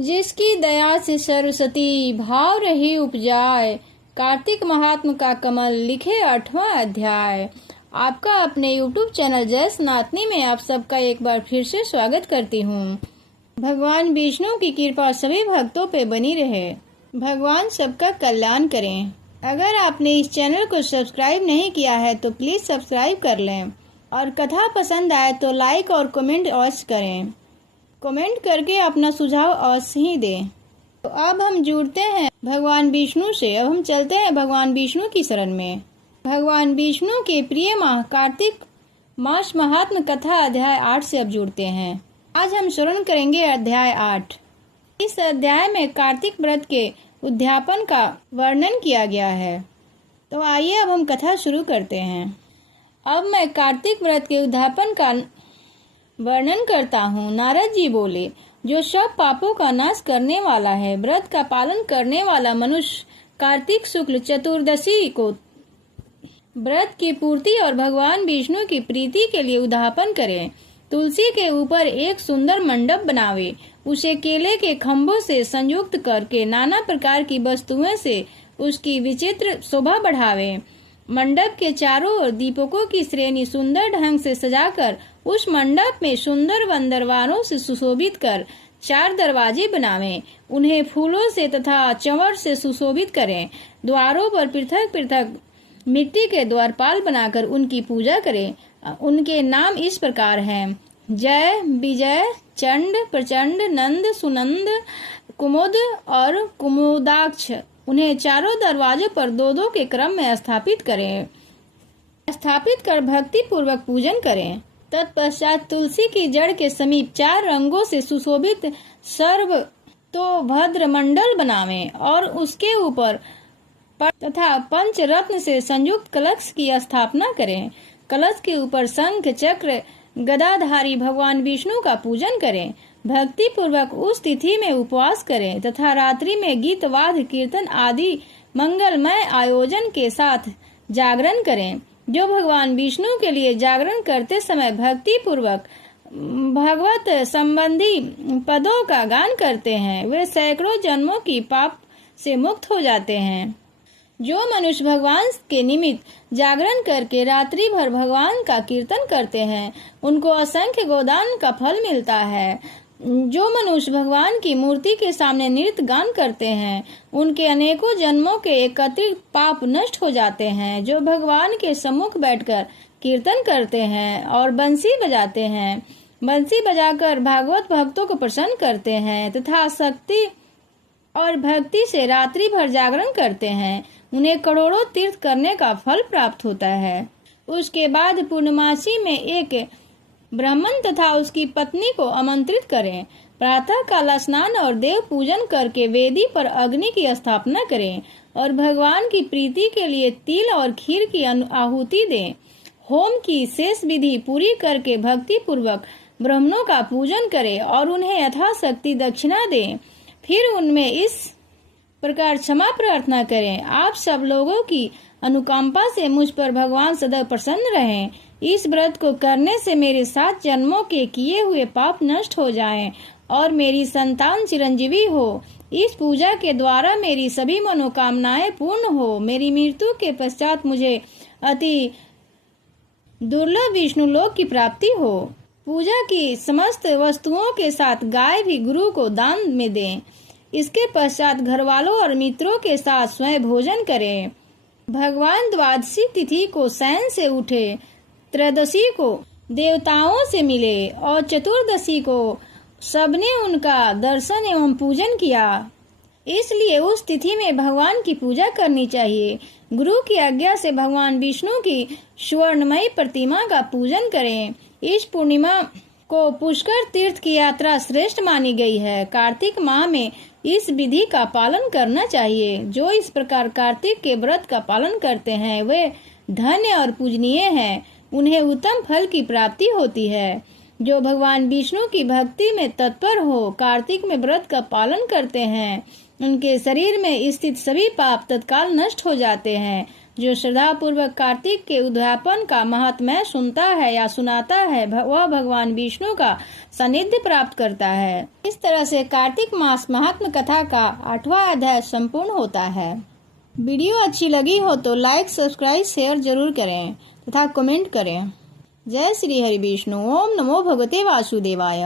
जिसकी दया से सरस्वती भाव रही उपजाए, कार्तिक महात्म का कमल लिखे 8वां अध्याय। आपका अपने YouTube चैनल जय सनातनी में आप सबका एक बार फिर से स्वागत करती हूँ। भगवान विष्णु की कृपा सभी भक्तों पे बनी रहे। भगवान सबका कल्याण करें। अगर आपने इस चैनल को सब्सक्राइब नहीं किया है तो प्लीज सब्सक्राइब कर लें और कथा पसंद आए तो लाइक और कमेंट अवश्य करें। कमेंट करके अपना सुझाव अवश्य ही दें। तो अब हम जुड़ते हैं भगवान विष्णु से। अब हम चलते हैं भगवान विष्णु की शरण में। भगवान विष्णु के प्रिय माह कार्तिक मास महात्म कथा अध्याय 8 से अब जुड़ते हैं। आज हम श्रवण करेंगे अध्याय 8। इस अध्याय में कार्तिक व्रत के उद्यापन का वर्णन किया गया है। तो आइए अब हम कथा शुरू करते हैं। अब मैं कार्तिक व्रत के उद्यापन का वर्णन करता हूँ। नारद जी बोले, जो सब पापों का नाश करने वाला है, व्रत का पालन करने वाला मनुष्य कार्तिक शुक्ल चतुर्दशी को व्रत की पूर्ति और भगवान विष्णु की प्रीति के लिए उद्यापन करे। तुलसी के ऊपर एक सुंदर मंडप बनावे, उसे केले के खम्भों से संयुक्त करके नाना प्रकार की वस्तुओं से उसकी विचित्र शोभा बढ़ावे। मंडप के चारों ओर दीपकों की श्रेणी सुंदर ढंग से सजाकर उस मंडप में सुंदर वंदरवारों से सुशोभित कर 4 दरवाजे बनावें। उन्हें फूलों से तथा चंवर से सुशोभित करें। द्वारों पर पृथक पृथक मिट्टी के द्वारपाल बनाकर उनकी पूजा करें। उनके नाम इस प्रकार हैं: जय, विजय, चंड, प्रचंड, नंद, सुनंद, कुमुद और कुमुदाक्ष। उन्हें चारों दरवाजों पर 2-2 के क्रम में स्थापित कर भक्ति पूर्वक पूजन करें। तत्पश्चात तुलसी की जड़ के समीप 4 रंगों से सुशोभित सर्व तो भद्र मंडल बनावें और उसके ऊपर तथा पंच रत्न से संयुक्त कलश की स्थापना करें। कलश के ऊपर शंख, चक्र, गदाधारी भगवान विष्णु का पूजन करें। भक्ति पूर्वक उस तिथि में उपवास करें तथा रात्रि में गीत, वाद्य, कीर्तन आदि मंगलमय आयोजन के साथ जागरण करें। जो भगवान विष्णु के लिए जागरण करते समय भक्ति पूर्वक भगवत संबंधी पदों का गान करते हैं, वे सैकड़ों जन्मों की पाप से मुक्त हो जाते हैं। जो मनुष्य भगवान के निमित्त जागरण करके रात्रि भर भगवान का कीर्तन करते हैं, उनको असंख्य गोदान का फल मिलता है। जो मनुष्य भगवान की मूर्ति के सामने नृत्य गान करते हैं, उनके अनेकों जन्मों के एकत्रित पाप नष्ट हो जाते हैं। जो भगवान के सम्मुख बैठकर कीर्तन करते हैं और बंसी बजाते हैं, बंसी बजाकर भागवत भक्तों को प्रसन्न करते हैं तथा शक्ति और भक्ति से रात्रि भर जागरण करते हैं, उन्हें करोड़ों तीर्थ करने का फल प्राप्त होता है। उसके बाद पूर्णमासी में एक ब्राह्मण तथा उसकी पत्नी को आमंत्रित करें। प्रातः काल स्नान और देव पूजन करके वेदी पर अग्नि की स्थापना करें और भगवान की प्रीति के लिए तिल और खीर की आहुति दें। होम की शेष विधि पूरी करके भक्ति पूर्वक ब्राह्मणों का पूजन करें और उन्हें यथाशक्ति दक्षिणा दें। फिर उनमें इस प्रकार क्षमा प्रार्थना करें, आप सब लोगों की अनुकंपा से मुझ पर भगवान सदैव प्रसन्न रहें। इस व्रत को करने से मेरे 7 जन्मों के किए हुए पाप नष्ट हो जाएं और मेरी संतान चिरंजीवी हो। इस पूजा के द्वारा मेरी सभी मनोकामनाएं पूर्ण हो। मेरी मृत्यु के पश्चात मुझे अति दुर्लभ विष्णु लोक की प्राप्ति हो। पूजा की समस्त वस्तुओं के साथ गाय भी गुरु को दान में दें। इसके पश्चात घर वालों और मित्रों के साथ स्वयं भोजन करें। भगवान द्वादशी तिथि को शयन से उठे, त्रयोदशी को देवताओं से मिले और चतुर्दशी को सबने उनका दर्शन एवं पूजन किया। इसलिए उस तिथि में भगवान की पूजा करनी चाहिए। गुरु की आज्ञा से भगवान विष्णु की स्वर्णमयी प्रतिमा का पूजन करें। इस पूर्णिमा को पुष्कर तीर्थ की यात्रा श्रेष्ठ मानी गई है। कार्तिक माह में इस विधि का पालन करना चाहिए। जो इस प्रकार कार्तिक के व्रत का पालन करते हैं, वे धन्य और पूजनीय हैं। उन्हें उत्तम फल की प्राप्ति होती है। जो भगवान विष्णु की भक्ति में तत्पर हो, कार्तिक में व्रत का पालन करते हैं, उनके शरीर में स्थित सभी पाप तत्काल नष्ट हो जाते हैं। जो श्रद्धापूर्वक कार्तिक के उद्यापन का महात्म्य सुनता है या सुनाता है वह भगवान विष्णु का सानिध्य प्राप्त करता है। इस तरह से कार्तिक मास महात्म कथा का 8वां अध्याय संपूर्ण होता है। वीडियो अच्छी लगी हो तो लाइक, सब्सक्राइब, शेयर जरूर करें तथा कमेंट करें। जय श्री हरि विष्णु। ओम नमो भगवते वासुदेवाय।